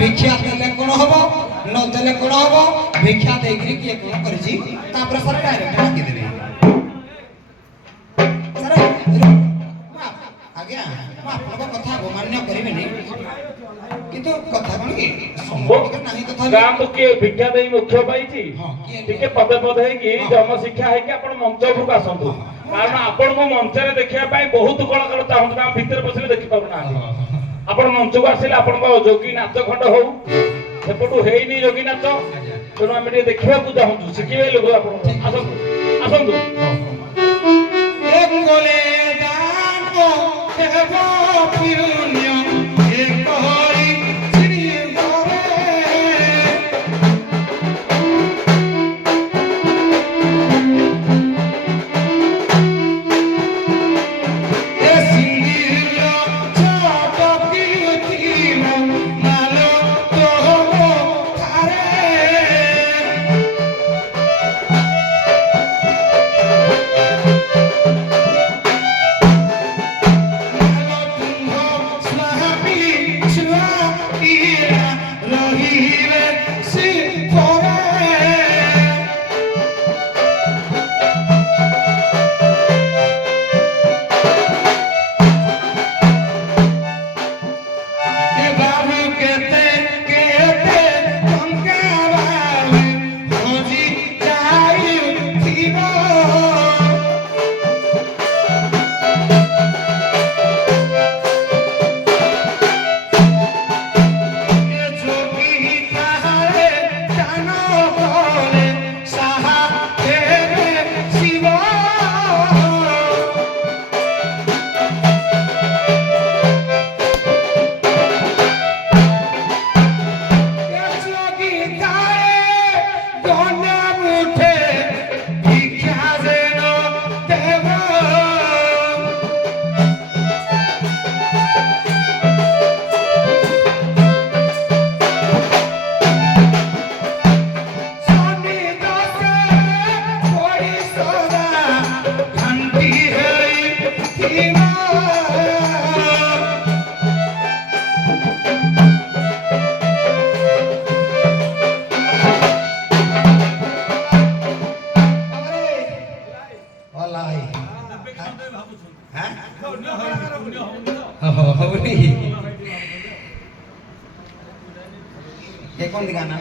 भिक्षा देले कोन हबो न देले कोन हबो भिक्षा देकरी के कोन करजी तापर सरकार ठाकी देले सर आज्ञा आपन कथा अवमान्य करिबेनी किंतु कथा कोन कि संभव के नाही कथा ଗାଁକୁ କିଏ ଭିକ୍ଷା ଦେଇ ମୁଖ୍ୟ ପାଇଛି ଟିକେ ପଦେ ପଦେ ହେଇକି ଜନଶିକ୍ଷା ହେଇକି ଆପଣ ମଞ୍ଚ ଉପରକୁ ଆସନ୍ତୁ କାରଣ ଆପଣଙ୍କୁ ମଞ୍ଚରେ ଦେଖିବା ପାଇଁ ବହୁତ କଳାକାର ଚାହୁଁଛନ୍ତି ଆମ ଭିତରେ ବସିଲେ ଦେଖିପାରୁନାହାନ୍ତି ଆପଣ ମଞ୍ଚକୁ ଆସିଲେ ଆପଣଙ୍କ ଯୋଗୀ ନାଚ ଖଣ୍ଡ ହଉ ସେପଟୁ ହେଇନି ଯୋଗୀ ନାଚ ତେଣୁ ଆମେ ଟିକେ ଦେଖିବାକୁ ଚାହୁଁଛୁ ଶିଖିବେ ଲୋକ ଆପଣ ଆସନ୍ତୁ ଆସନ୍ତୁ कौन दिखाना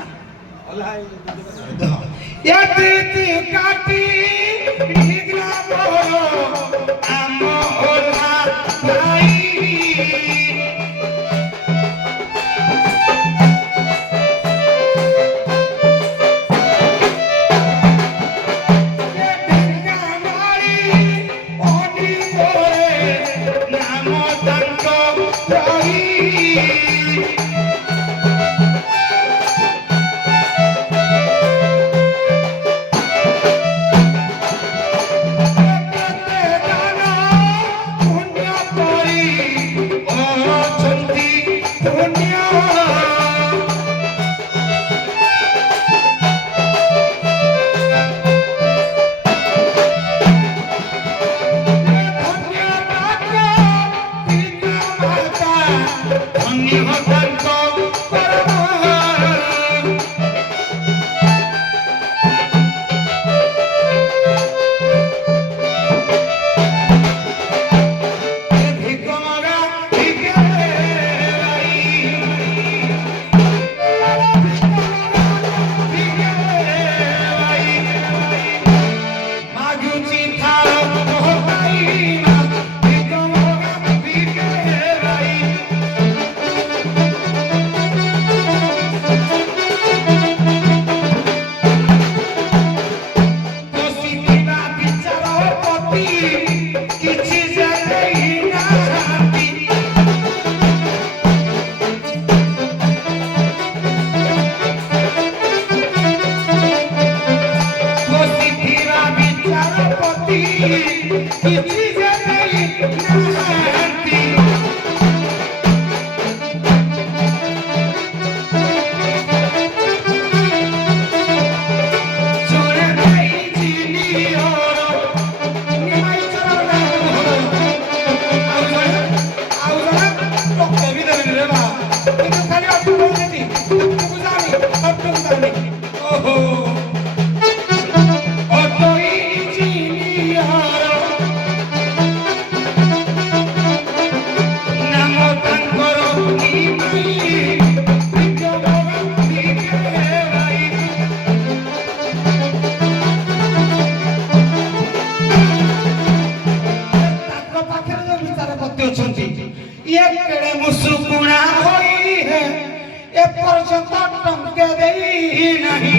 ଏପର୍ଯ୍ୟନ୍ତ ଟଙ୍କେ ଦେଇ ନାହିଁ।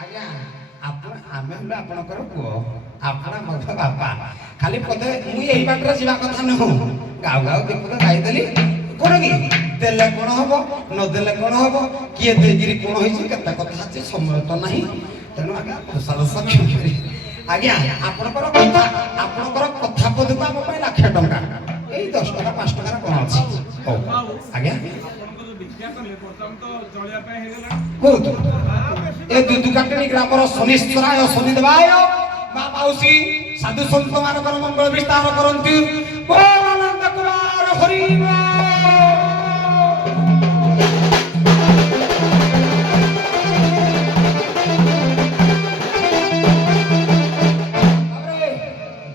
ଆଜ୍ଞା ଆମେ ହେଲୁ ଆପଣଙ୍କର ପୁଅ, ଆପଣ ମୋର ବାପା। ଖାଲି ପଦେ ମୁଁ ଏଇ ବାଟରେ ଯିବା କଥା ନୁହଁ, ଗାଉ ଗାଉ ବିପଦ ଗାଇଦେଲି କଣ କି ଦେଲେ କଣ ହବ ନଦେଲେ କଣ ହବ, କିଏ ଦେଇକିରି କଣ ହେଇଛି କେତେ କଥା ଅଛି, ସମୟ ତ ନାହିଁ। ତେଣୁ ଆଜ୍ଞା ଆଜ୍ଞା ଆପଣଙ୍କର କଥା ପଦକୁ ଆମ ପାଇଁ ଲକ୍ଷେ ଟଙ୍କା, ଏଇ 10 ଟଙ୍କା 5 ଟଙ୍କାର କଣ ଅଛି। ହଉ ଆଜ୍ଞା କୁହନ୍ତୁ। ଏ ଦୁଦୁକାଟିଣୀ ଗ୍ରାମର ଶନିଶ୍ଚରାୟ ଶନିଦେବାୟ ମା ମାଉସୀ ସାଧୁ ସନ୍ଥ ମାନଙ୍କର ମଙ୍ଗଳ ବିସ୍ତାର କରନ୍ତି। ଆନନ୍ଦ କୁମାର ହରି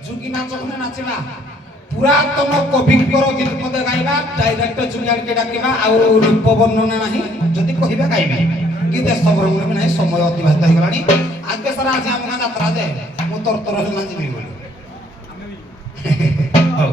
ଯୁଗି ନାଚ ଖଣ୍ଡେ ନାଚିବା, ପୁରାତନ କବିଙ୍କର ଗୀତ ପଦେ ଗାଇବା, ଡାଇରେକ୍ଟ ଜୁନିୟରକେ ଡାକିବା, ଆଉ ରୂପ ବର୍ଣ୍ଣନା ନାହିଁ, ଯଦି କହିବେ ଗାଇବେ କି ଦେଶ ଭ୍ରମଣ ବି ନାହିଁ, ସମୟ ଅତିବାହିତ ହେଇଗଲାଣି। ଆଗେ ସାରା ଆଜି ଆମ ଗାଁ ଯାତ୍ରା ଯେ ମୁଁ ତରତର ହେଲେ ନା ଯିବି ବୋଲି। ହଉ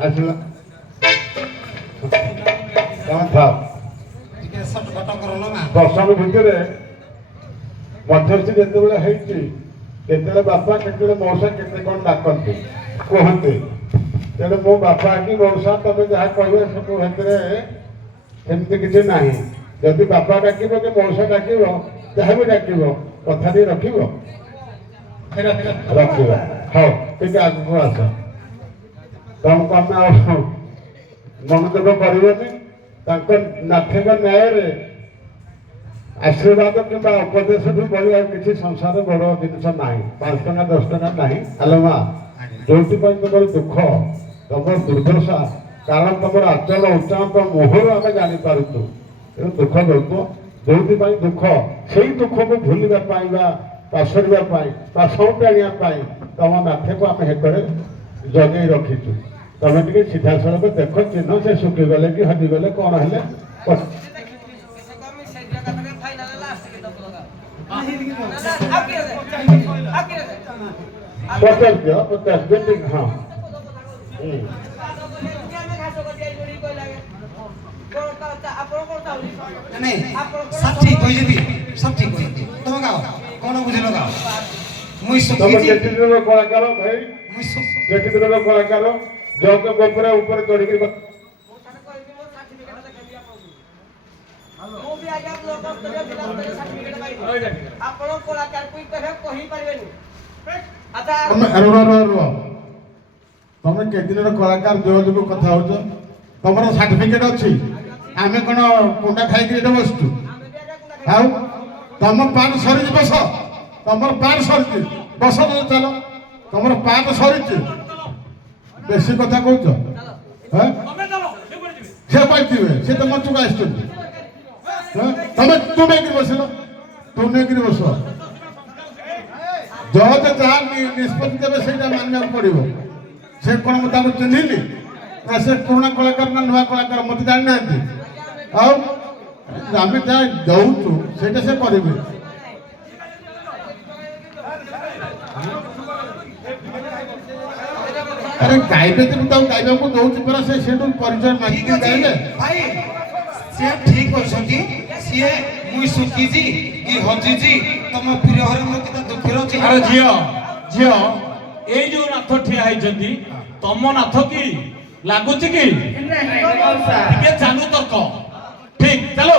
ଆସିଲା ତମେ ଥାଅ ଟିକେ ସଟକଟ କରଲ ମା ଦଶମ ଭିତରେ ମଧ୍ୟସ୍ଥି ଯେତେବେଳେ ହେଇଛି କେତେବେଳେ ବାପା କେତେବେଳେ ମଉସା କେତେ କ'ଣ ଡାକନ୍ତି କୁହନ୍ତି ତେଣୁ ମୋ ବାପା କି ମଉସା ତମେ ଯାହା କହିବ ସବୁ ସେଥିରେ ସେମିତି କିଛି ନାହିଁ ଯଦି ବାପା ଡାକିବ କି ମଉସା ଡାକିବ ଯାହା ବି ଡାକିବ କଥାଟି ରଖିବ ରଖିବ ହଉ ଟିକେ ଆଗକୁ ଆସ ତମକୁ ଆମେ ଆଉ ମନୋଯୋଗ କରିବନି ତାଙ୍କ ନାଥିକ ନ୍ୟାୟରେ ଆଶୀର୍ବାଦ କିମ୍ବା ଉପଦେଶଠୁ ବଳି ଆଉ କିଛି ସଂସାର ବଡ଼ ଜିନିଷ ନାହିଁ 5 ଟଙ୍କା 10 ଟଙ୍କା ନାହିଁ ଆଲୋ ମା ଯୋଉଥିପାଇଁ ତମର ଦୁଃଖ ତମର ଦୁର୍ଦ୍ଦଶା କାରଣ ତମର ଆଚରଣ ଉଚ୍ଚାରଣ ମୁହଁରୁ ଆମେ ଜାଣିପାରୁଛୁ ତେଣୁ ଦୁଃଖ ଦଉଛ ଯୋଉଥିପାଇଁ ଦୁଃଖ ସେଇ ଦୁଃଖକୁ ଭୁଲିବା ପାଇଁ ବା ପାସରିବା ପାଇଁ ବା ସଉଟି ଆଣିବା ପାଇଁ ତମ ନାଥକୁ ଆମେ ହେକରେ ଜଗେଇ ରଖିଛୁ ତମେ ଟିକେ ସିଧାସଳଖ ଦେଖ ଚିହ୍ନ ସେ ଶୁଖିଗଲେ କି ହଜିଗଲେ କ'ଣ ହେଲେ ପଚାରିଦିଅ ଟିକେ ହଁ ନାଇଁ সব ঠিক হয়েছে সব ঠিক হয়েছে তুমি গাও কোন বুঝিল গাও মুই ତମେ সুখী କେତେ ଦିନର କଳାକାର ଭାଇ মুই କେତେ ଦିନର କଳାକାର ଜଗ ଉପରେ ଚଢିକି ତମେ କେତେ ଦିନର କଳାକାର ଯୋଗାଯୋଗ କଥା ହଉଛ ତମର ସାର୍ଟିଫିକେଟ ଅଛି ଆମେ କ'ଣ କୁଣ୍ଡା ଖାଇକି ଏଠି ବସୁଛୁ ଆଉ ତମ ପାଠ ସରିଛି ବସ ତମର ପାଠ ସରିଛି ବସ ନହେଲେ ଚାଲ ତମର ପାଠ ସରିଛି ବେଶୀ କଥା କହୁଛ ସେ କହିଥିବେ ସେ ତ ମଞ୍ଚକୁ ଆସିଛନ୍ତି ତମେ ତୁ ନେଇକିରି ବସିଲ ତୁ ନେଇକିରି ବସ ଜଜ ଯାହା ନିଷ୍ପତ୍ତି ଦେବେ ସେଇଟା ମାନିବାକୁ ପଡ଼ିବ ସେ କ'ଣ ମୁଁ ତାକୁ ଚିହ୍ନିଲି ନା ସେ ପୁରୁଣା କଳାକାର ନା ନୂଆ କଳାକାର ମୋତେ ଜାଣିନାହାନ୍ତି ଆଉ ଆମେ ଯାହା ଦଉଛୁ ସେଇଟା ସେ କରିବେ ଆରେ ଗାଇବେ ତ ତାକୁ ଗାଇବାକୁ ଦଉଛି ପରା ସେ ସେଠୁ ପରିଚୟ ମାଗିକି ଗାଇବେ ভাই সে ঠিক কইছন্তি সে মুই সুখিছি কি হজিছি তম প্রিয় হরে মো কিতা দুঃখের আছে ଆରେ ଝିଅ ଏଇ ଯୋଉ ନାଥ ଠିଆ ହେଇଛନ୍ତି ତମ ନାଥ କି ଲାଗୁଛି କି ଟିକେ ଚାଲୁ ତର୍କ ଠିକ ଚାଲୁ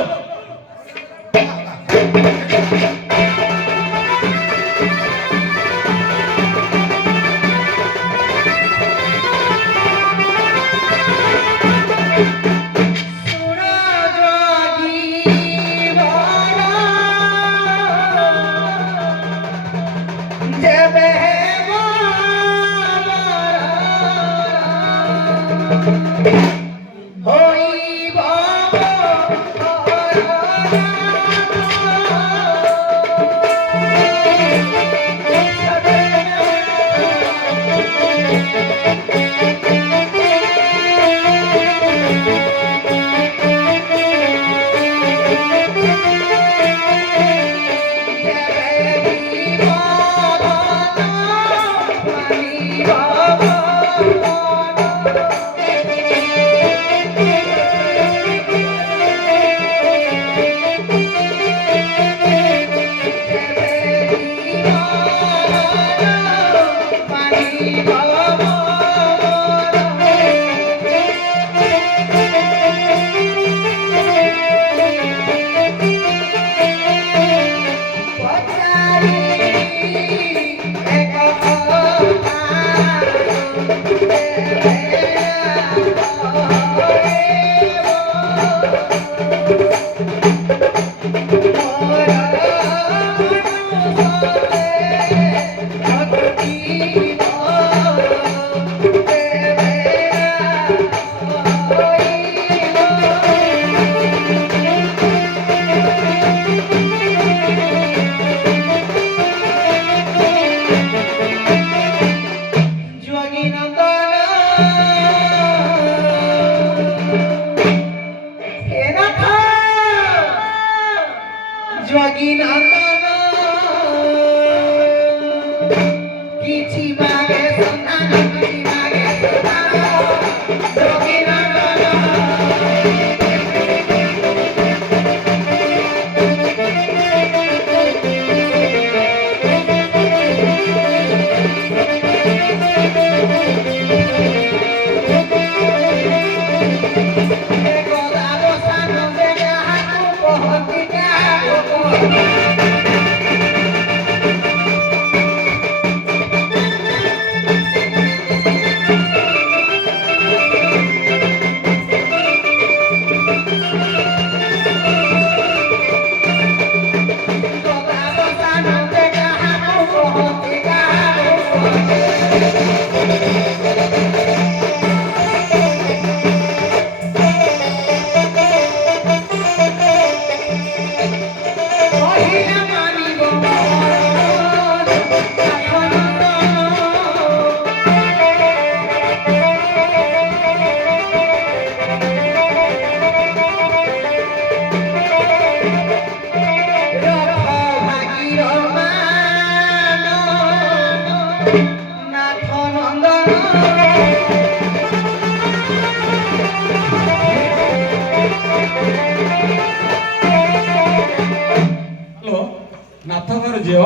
ସାର୍ଥକର ଝିଅ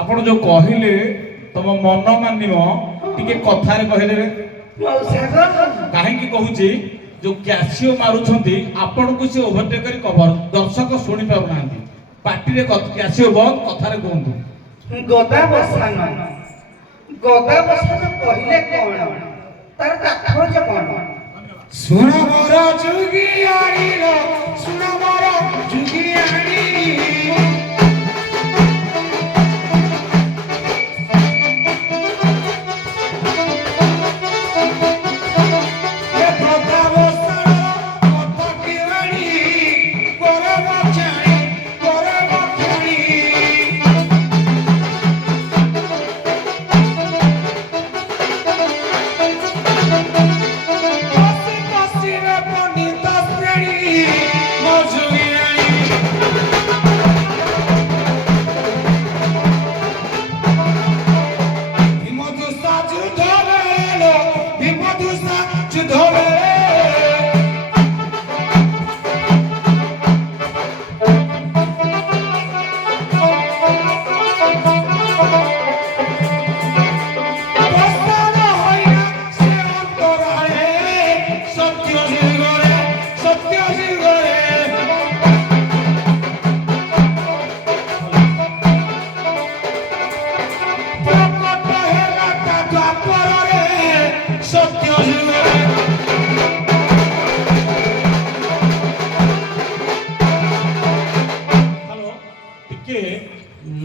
ଆପଣ ଯୋଉ କହିଲେ ତମ ମନ ମାନିବ ଟିକେ କଥାରେ କହିଦେବେ। କାହିଁକି କହୁଛି ଯୋଉ କ୍ୟାସିଓ ମାରୁଛନ୍ତି ଆପଣଙ୍କୁ ସେ ଓଭରଟେକ୍ କରି କଭର ଦର୍ଶକ ଶୁଣି ପାରୁନାହାନ୍ତି ପାଟିରେ କ୍ୟାସିଓ ବନ୍ଦ କଥାରେ କୁହନ୍ତୁ। ଗଦା ବସାନ କହିଲେ କଣ ତାର ତାତ୍ପର୍ଯ୍ୟ କଣ? ଶୁଣ ମୋର ଯୁଗିଆଣିର ଶୁଣ ମୋର ଯୁଗିଆଣି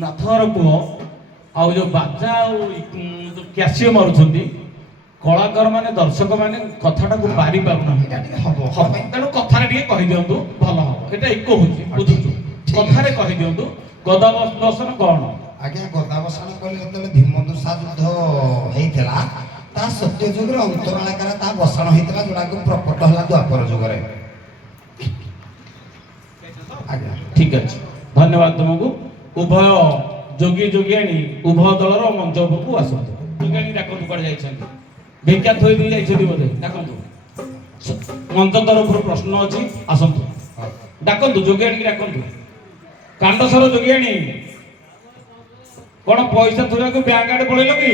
ନାଥର ପୁଅ ଆଉ ଯୋଉ ବାଜା ଆଉ କ୍ୟାସିଓ ମାରୁଛନ୍ତି କଳାକାର ମାନେ ଦର୍ଶକ ମାନେ କଥାଟାକୁ ବାରି ପାରୁନାହାନ୍ତି ତେଣୁ କଥାରେ ଟିକେ କହିଦିଅନ୍ତୁ ଭଲ ହବ। ଏଟା ଏକ ହଉଛି ବୁଝୁଛୁ କଥାରେ କହିଦିଅନ୍ତୁ ଗଦା ବସନ କଣ? ଆଜ୍ଞା ଗଦାବସାନ କହିଲେ ଯେତେବେଳେ ଭୀମଦୁଷା ଯୁଦ୍ଧ ହେଇଥିଲା ତା ସତ୍ୟ ଯୁଗରେ ଅନ୍ତରାଳକାରେ ତା ବସାଣ ହେଇଥିଲା ଯୋଉଟାକୁ ପ୍ରକଟ ହେଲା ଦ୍ୱାପର ଯୁଗରେ। ଆଜ୍ଞା ଠିକ ଅଛି ଧନ୍ୟବାଦ ତୁମକୁ। ଉଭୟ ଯୋଗୀ ଯୋଗିଆଣୀ ଉଭୟ ଦଳର ମଞ୍ଚ ଉପରକୁ ଆସନ୍ତୁ। ଯୋଗିଆଣୀ ଡାକନ୍ତୁ କୁଆଡେ ଯାଇଛନ୍ତି ଭିକ୍ଷା ଥୋଇ ଦେଇ ଯାଇଛନ୍ତି ବୋଧେ ଡାକନ୍ତୁ। ମଞ୍ଚ ତରଫରୁ ପ୍ରଶ୍ନ ଅଛି ଆସନ୍ତୁ ଡାକନ୍ତୁ ଯୋଗିଆଣୀକି ଡାକନ୍ତୁ। କାଣ୍ଡସର ଯୋଗିଆଣୀ କଣ ପଇସା ଥୋଇବାକୁ ବ୍ୟାଙ୍କ ଆଡେ ପଳେଇଲ କି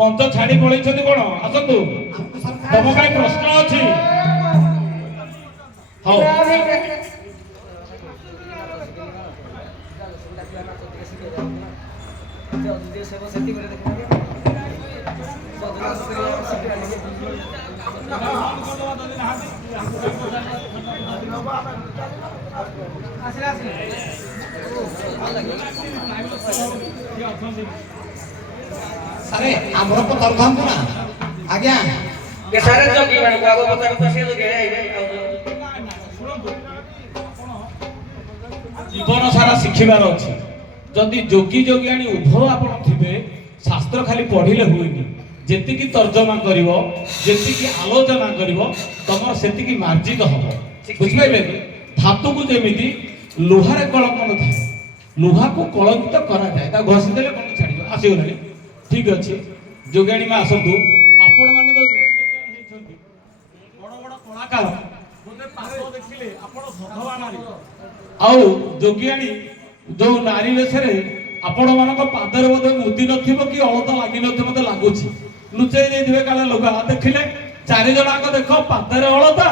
ମଞ୍ଚ ଛାଡି ପଳେଇଛନ୍ତି କଣ? ଆସନ୍ତୁ ତମ ପାଇଁ ପ୍ରଶ୍ନ ଅଛି। ହଉ ସାରେ ଆମର ପତର ଥାନ୍ତୁ ନା ଆଜ୍ଞା ସାରେ ଜଗି ମାନଙ୍କୁ ଆଗ ପଚାର ତ ସେ ଜଗି ଆଇବେ ଜୀବନ ସାରା ଶିଖିବାର ଅଛି। ଯଦି ଯୋଗୀ ଯୋଗିଆଣୀ ଉଭୟ ଆପଣ ଥିବେ ଶାସ୍ତ୍ର ଖାଲି ପଢିଲେ ହୁଏନି ଯେତିକି ତର୍ଜମା କରିବ ଯେତିକି ଆଲୋଚନା କରିବ ତମର ସେତିକି ମାର୍ଜିତ ହବ ବୁଝିପାରିଲେ କି? ଧାତୁକୁ ଯେମିତି ଲୁହାରେ କଳଙ୍କ ନଥାଏ ଲୁହାକୁ କଳଙ୍କିତ କରାଯାଏ ତା ଘଷି ଦେଲେ କଣ ଛାଡ଼ିବ ଆସିଗଲାଣି। ଠିକ ଅଛି ଯୋଗିଆଣୀ ମା ଆସନ୍ତୁ। ଆପଣ ମାନେ ତ ଯୋଗିଆଣୀ ହେଇଛନ୍ତି ବଡ ବଡ କଳାକାର ବୋଧେ ପାଦ ଦେଖିଲେ ଆପଣ ସଧବା ନାରୀ ଆଉ ଯୋଗିଆଣୀ ଯୋଉ ନାରୀ ବେଶରେ ଆପଣ ମାନଙ୍କ ପାଦରେ ବୋଧେ ମୁଦି ନଥିବ କି ଅଳତା ଲାଗିନଥିବ ମତେ ଲାଗୁଛି ଲୁଚେଇ ଦେଇଥିବେ କାଳେ ଲୋକ ଦେଖିଲେ ଚାରି ଜଣଙ୍କ ଦେଖ ପାଦରେ ଅଳତା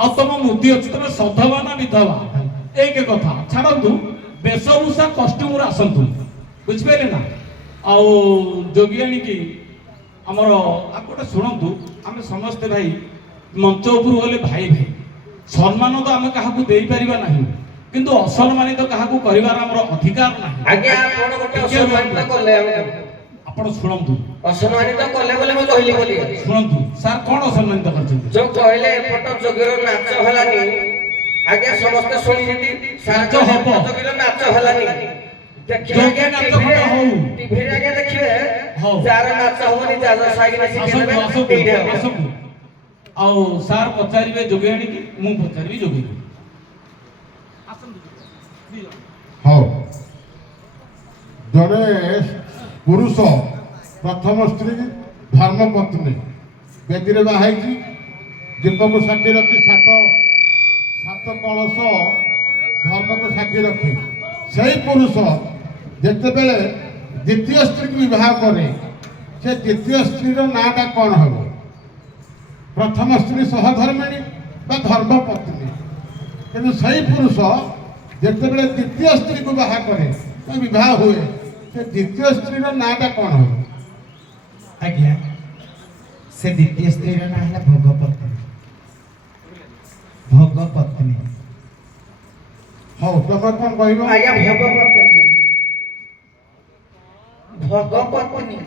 ଆଉ ତମ ମୁଦି ଅଛି ତମେ ସଧବା ନା ବିଧବା ଏକ କଥା ଛାଡନ୍ତୁ ବେଶଭୂଷା କଷ୍ଟ୍ୟୁମରେ ଆସନ୍ତୁ ବୁଝିପାରିଲେ ନା। ଆଉ ଯୋଗିଆଣୀ କି ଆମର ଗୋଟେ ଶୁଣନ୍ତୁ ଆମେ ସମସ୍ତେ ଭାଇ ମଞ୍ଚ ଉପରୁ ଗଲେ ଭାଇ ଭାଇ ସମ୍ମାନ ତ ଆମେ କାହାକୁ ଦେଇପାରିବା ନାହିଁ କିନ୍ତୁ ଅସମ୍ମାନିତ କାହାକୁ କରିବାର ଆମର ଅଧିକାର ନାହିଁ। ଆଜ୍ଞା ଆପଣ ଗୋଟେ ଅସମ୍ମାନିତ କଲେ ଆପଣ ଶୁଣନ୍ତୁ ଅସମ୍ମାନିତ କଲେ ବୋଲି ମୁଁ କହିଲି ବୋଲି ଶୁଣନ୍ତୁ ସାର୍ କଣ ଅସମ୍ମାନିତ କରିଛନ୍ତି? ଯୋଉ କହିଲେ ଏପଟ ଯୋଗୀର ନାଚ ହେଲାନି ଆଜ୍ଞା ସମସ୍ତେ ଶୁଣିଛନ୍ତି ନାଚ ହବ ଯୋଗୀର ନାଚ ହେଲାନି ଦେଖିବେ ଆଜ୍ଞା ଟିଭିରେ ଆଜ୍ଞା ଦେଖିବେ ଯାର ନାଚ ହବନି ଯାର ସାଇଡରେ ଆସନ୍ତୁ ଆଉ ସାର୍ ପଚାରିବେ ଯୋଗିଆଣୀ କି ମୁଁ ପଚାରିବି ଯୋଗିଆଣୀ। ହଉ ଜଣେ ପୁରୁଷ ପ୍ରଥମ ସ୍ତ୍ରୀ ଧର୍ମପତ୍ନୀ ବେଦୀରେ ବାହା ହେଇଛି ଦୀପକୁ ସାକ୍ଷୀ ରଖି ସାତ କଳସ ଧର୍ମକୁ ସାକ୍ଷୀ ରଖି সেই পুরুষ যেତେବେଳେ দ্বিতীয় স্ত্রীকে বিবাহ করে সে দ্বিতীয় স্ত্রীর নাঁটা কଣ হব? প্রথম স্ত্রী সহধর্মিণী বা ধর্মপত্নী। কিন্তু সেই পুরুষ যেତେବେଳେ দ্বিতীয় স্ত্রীকে বিবাহ করে বা বিবাহ ହୁଏ সে দ্বিতীয় স্ত্রীর নাঁটা কଣ হব? ଆଜ୍ଞା ସେ ଦ୍ୱିତୀୟ ସ୍ତ୍ରୀର ନାଁ ହେଲା ଭୋଗପତ୍ନୀ। ଭୋଗପତ୍ନୀ। ହଉ ତମେ କଣ କହିବ? ଆଜ୍ଞା ଭୋଗପତ୍ନୀ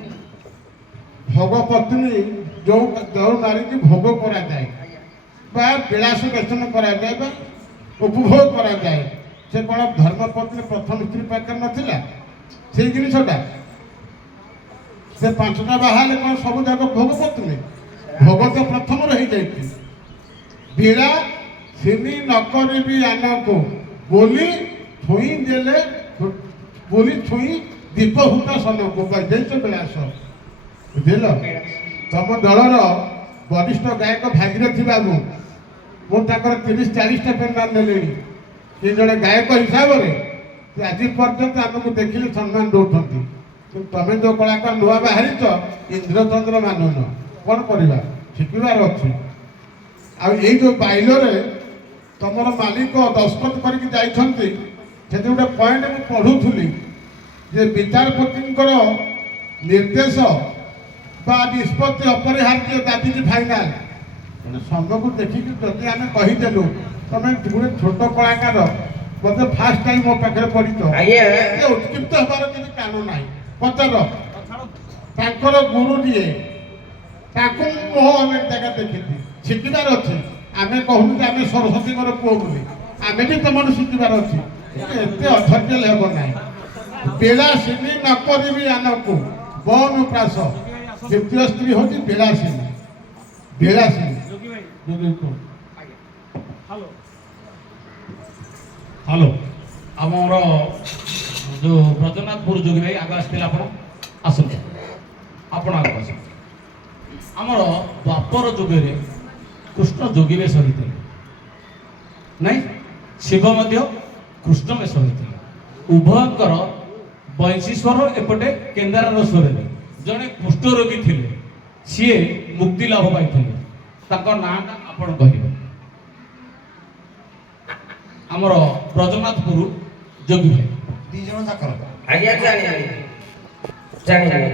ଭୋଗପତ୍ନୀ ଯୋଉ ନାରୀକି ଭୋଗ କରାଯାଏ ବା ବିଳାସ ବେଚନ କରାଯାଏ ବା ଉପଭୋଗ କରାଯାଏ ସେ କଣ ଧର୍ମପତ୍ନୀ ପ୍ରଥମ ସ୍ତ୍ରୀ ପାଖରେ ନଥିଲା? ସେଇ ଜିନିଷଟା ସେ 5ଟା ବାହା ହେଲେ କଣ ସବୁ ଯାକ ଭୋଗପତ୍ନୀ? ଭୋଗ ତ ପ୍ରଥମରୁ ହେଇଯାଇଛି। ବିଳା ସିନି ନ କରିବି ଆନକୁ ବୋଲି ଛୁଇଁ ଦେଲେ ବୋଲି ଛୁଇଁ ଦୀପ ହୁତା ସନକୁ ବୈଦେଶ ବିଳାସ। ବୁଝିଲ? ତମ ଦଳର ବରିଷ୍ଠ ଗାୟକ ଭାଗୀରଥୀ ବାବୁ ମୁଁ ତାଙ୍କର 30-40ଟା ପେଣ୍ଡାଲ ନେଲିଣି। ସେ ଜଣେ ଗାୟକ ହିସାବରେ ସେ ଆଜି ପର୍ଯ୍ୟନ୍ତ ଆମକୁ ଦେଖିଲେ ସମ୍ମାନ ଦେଉଛନ୍ତି। କିନ୍ତୁ ତମେ ଯେଉଁ କଳାକାର ନୂଆ ବାହାରିଛ ଇନ୍ଦ୍ରଚନ୍ଦ୍ର ମାନୁନ, କ'ଣ କରିବା? ଶିଖିବାର ଅଛି। ଆଉ ଏଇ ଯେଉଁ ବାଇଲରେ ତମର ମାଲିକ ଦସ୍ତଖତ କରିକି ଯାଇଛନ୍ତି ସେଠି ଗୋଟେ ପଏଣ୍ଟ ମୁଁ ପଢ଼ୁଥିଲି ଯେ ବିଚାରପତିଙ୍କର ନିର୍ଦ୍ଦେଶ ବା ନିଷ୍ପତ୍ତି ଅପରିହାର୍ଯ୍ୟ ଦାବିକି ଫାଇନାଲ। ମାନେ ସମୟକୁ ଦେଖିକି ଯଦି ଆମେ କହିଦେଲୁ ତମେ ଗୋଟେ ଛୋଟ କଳାକାର ବୋଧେ ଫାର୍ଷ୍ଟ ଟାଇମ୍ ମୋ ପାଖରେ ପଡ଼ିଛ, ଉତ୍କ୍ଷିପ୍ତ ହେବାର କିଛି କାରଣ ନାହିଁ। ପଚାର ତାଙ୍କର ଗୁରୁ ଯିଏ ତାଙ୍କୁ ମୁଁ ଅନେକ ଜାଗା ଦେଖିଛି, ଶିଖିବାର ଅଛି। ଆମେ କହୁଛୁ ଯେ ଆମେ ସରସ୍ୱତୀଙ୍କର ପୁଅ ବୋଲି, ଆମେ ବି ତମଠୁ ଶିଖିବାର ଅଛି। ଏତେ ଅଧୈର୍ଯ୍ୟ ହେବ ନାହିଁ। ବିଳାସିନୀ ନ କରିବି ଆନକୁ ବନୁ ପ୍ରାସ। ଦ୍ୱିତୀୟ ସ୍ତ୍ରୀ ହେଉଛି ବିଳାସିନୀ। ବିଳାସିନୀ ହ୍ୟାଲୋ, ଆମର ଯୋଉ ବ୍ରଜନାଥପୁର ଯୋଗୀ ଭାଇ ଆଗ ଆସିଥିଲେ, ଆପଣ ଆସନ୍ତୁ, ଆପଣ ଆଗ ଆସନ୍ତୁ। ଆମର ଦ୍ୱାପର ଯୁଗରେ କୃଷ୍ଣ ଯୋଗୀ ବେଶ ହୋଇଥିଲେ, ନାଇଁ? ଶିବ ମଧ୍ୟ କୃଷ୍ଣ ବେଶ ହୋଇଥିଲେ। ଉଭୟଙ୍କର ବଂଶୀଶ୍ୱର ଏପଟେ କେନ୍ଦାରର ସ୍ୱରରେ ଜଣେ କୁଷ୍ଠ ରୋଗୀ ଥିଲେ, ସିଏ ମୁକ୍ତି ଲାଭ ପାଇଥିଲେ। ତାଙ୍କ ନାଁଟା ଆପଣ କହିବେ। ଆମର ବ୍ରଜନାଥପୁର ଯୋଗୀ ଭାଇ 2 ଜଣ ଯାକର। ଆଜ୍ଞା ଜାଣିଲି।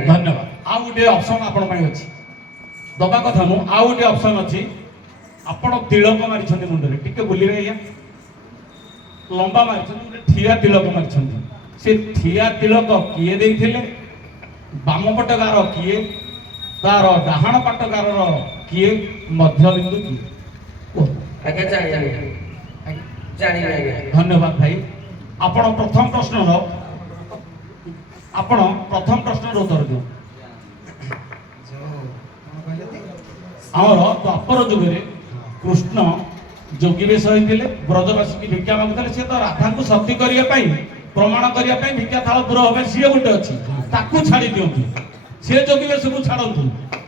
ଧନ୍ୟବାଦ। ଆଉ ଗୋଟେ ଅପସନ ଆପଣ ପାଇଁ ଅଛି, ଦବା କଥା ନୁହଁ। ଆଉ ଗୋଟେ ଅପସନ ଅଛି, ଆପଣ ତିଳକ ମାରିଛନ୍ତି ମୁଣ୍ଡରେ, ଟିକେ ବୁଲିବେ ଆଜ୍ଞା। ଲମ୍ବା ମାରିଛନ୍ତି, ଗୋଟେ ଠିଆ ତିଳକ ମାରିଛନ୍ତି। ସେ ଠିଆ ତିଳକ କିଏ ଦେଇଥିଲେ? ବାମ ପଟଗାର କିଏ? ତାର ଡାହାଣ ପାଟଗାରର କିଏ? ମଧ୍ୟବିନ୍ଦୁ କିଏ? ଆଜ୍ଞା ଜାଣିଲି। ଧନ୍ୟବାଦ ଭାଇ। ଆପଣ ପ୍ରଥମ ପ୍ରଶ୍ନର ଉତ୍ତର ଦିଅନ୍ତୁ। ଆମର ଦ୍ୱାପର ଯୁଗରେ କୃଷ୍ଣ ଯୋଗୀ ବେଶ ହୋଇଥିଲେ, ବ୍ରଜବାସୀକି ଭିକ୍ଷା ମାଗୁଥିଲେ। ସେ ତ ରାଧାଙ୍କୁ ସତୀ କରିବା ପାଇଁ, ପ୍ରମାଣ କରିବା ପାଇଁ ଭିକ୍ଷା ଥାଳ ଦୂର ହେବେ ସିଏ ଗୋଟେ ଅଛି, ତାକୁ ଛାଡ଼ି ଦିଅନ୍ତୁ। ସେ ଯୋଗୀ ବେଶକୁ ଛାଡ଼ନ୍ତୁ।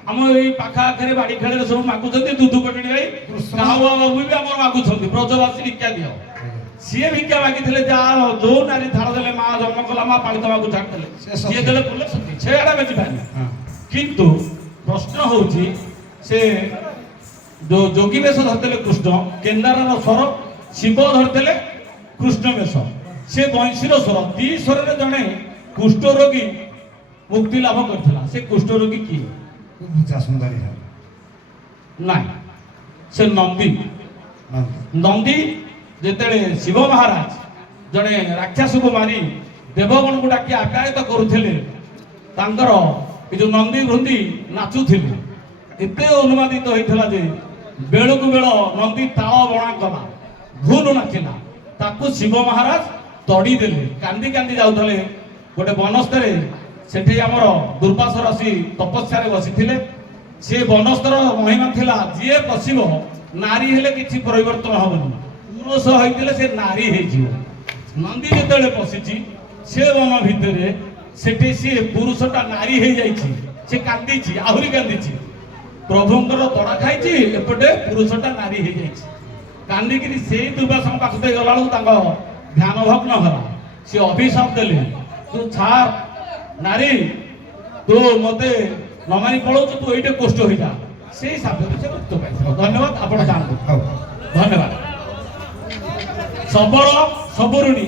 ଆମ ଏଇ ପାଖ ଆଖରେ ବାଡ଼ି ଖେଳରେ ସବୁ ମାଗୁଛନ୍ତି, ଦୁଦୁକଟିଣୀ ଭାଇ କାହା ବାବୁ ବି ଆମର ମାଗୁଛନ୍ତି, ବ୍ରଜବାସୀ ଭିକ୍ଷା ଦିଅ। ସିଏ ଭିକ୍ଷା ମାଗିଥିଲେ, ଯାହା ଯୋଉ ନାରୀ ଥାଳ ଦେଲେ ମା ଜନ୍ମ କଲା, ମା ପାଳିତ ମାକୁ ଛାଡ଼ିଦେଲେ, ସିଏ ଦେଲେ ଫୁଲ ସତୀ, ସେଆଡେ ବେଶୀ ପାଇଲେ। କିନ୍ତୁ ପ୍ରଶ୍ନ ହଉଛି, ସେ ଯୋଉ ଯୋଗୀ ବେଶ ଧରିଥିଲେ କୃଷ୍ଣ, କେନ୍ଦାରର ସ୍ୱର, ଶିବ ଧରିଥିଲେ କୃଷ୍ଣ ବେଶ, ସେ ବଂଶୀର ସ୍ୱର। 2 ସ୍ୱରରେ ଜଣେ କୁଷ୍ଠ ରୋଗୀ ମୁକ୍ତି ଲାଭ କରିଥିଲା। ସେ କୁଷ୍ଠ ରୋଗୀ କିଏ? ସୁନ୍ଦରୀ ନାଇଁ, ସେ ନନ୍ଦୀ। ନନ୍ଦୀ ଯେତେବେଳେ ଶିବ ମହାରାଜ ଜଣେ ରାକ୍ଷସକୁ ମାରି ଦେବଗଣକୁ ଡାକି ଆପ୍ୟାୟିତ କରୁଥିଲେ, ତାଙ୍କର ଏ ଯୋଉ ନନ୍ଦୀ ବୃନ୍ଦି ନାଚୁଥିଲେ। ଏତେ ଅନୁବାଦିତ ହୋଇଥିଲା ଯେ ବେଳକୁ ବେଳ ନନ୍ଦୀ ତାଳ ବଣା କଲା, ଭୁଲ ନାଚିଲା। ତାକୁ ଶିବ ମହାରାଜ ତଡ଼ି ଦେଲେ। କାନ୍ଦି କାନ୍ଦି ଯାଉଥିଲେ ଗୋଟେ ବନସ୍ତରେ, ସେଠି ଆମର ଦୁର୍ବାସର ଆସି ତପସ୍ୟାରେ ବସିଥିଲେ। ସେ ବନସ୍ତର ମହିମା ଥିଲା, ଯିଏ ପଶିବ ନାରୀ ହେଲେ କିଛି ପରିବର୍ତ୍ତନ ହବନି, ପୁରୁଷ ହେଇଥିଲେ ସେ ନାରୀ ହେଇଯିବ। ନନ୍ଦୀ ଯେତେବେଳେ ପଶିଛି ସେ ବନ ଭିତରେ, ସେଠି ସିଏ ପୁରୁଷଟା ନାରୀ ହେଇଯାଇଛି। ସେ କାନ୍ଦିଛି, ଆହୁରି କାନ୍ଦିଛି। ପ୍ରଭୁଙ୍କର ତଡ଼ା ଖାଇଛି, ଏପଟେ ପୁରୁଷଟା ନାରୀ ହେଇଯାଇଛି। କାନ୍ଦିକିରି ସେଇ ଦୁର୍ବାସଙ୍କ ପାଖକୁ ଗଲା ବେଳକୁ ତାଙ୍କ ଧ୍ୟାନ ଭଗ୍ନ ହେଲା। ସେ ଅଭିଶାପ ଦେଲେ ତୁ ଛାର ନାରୀ ତୁ ମତେ ନ ମାନି ପଳଉଛୁ ତୁ ଏଇଠି କଷ୍ଟ ହେଇଯା ସେଇ ସାବ୍ୟତ ସେ ମୁକ୍ତ ପାଇଥିବ। ଧନ୍ୟବାଦ ଆପଣ ଜାଣନ୍ତୁ। ହଉ ଧନ୍ୟବାଦ। ଶବର ଶବରୁଣୀ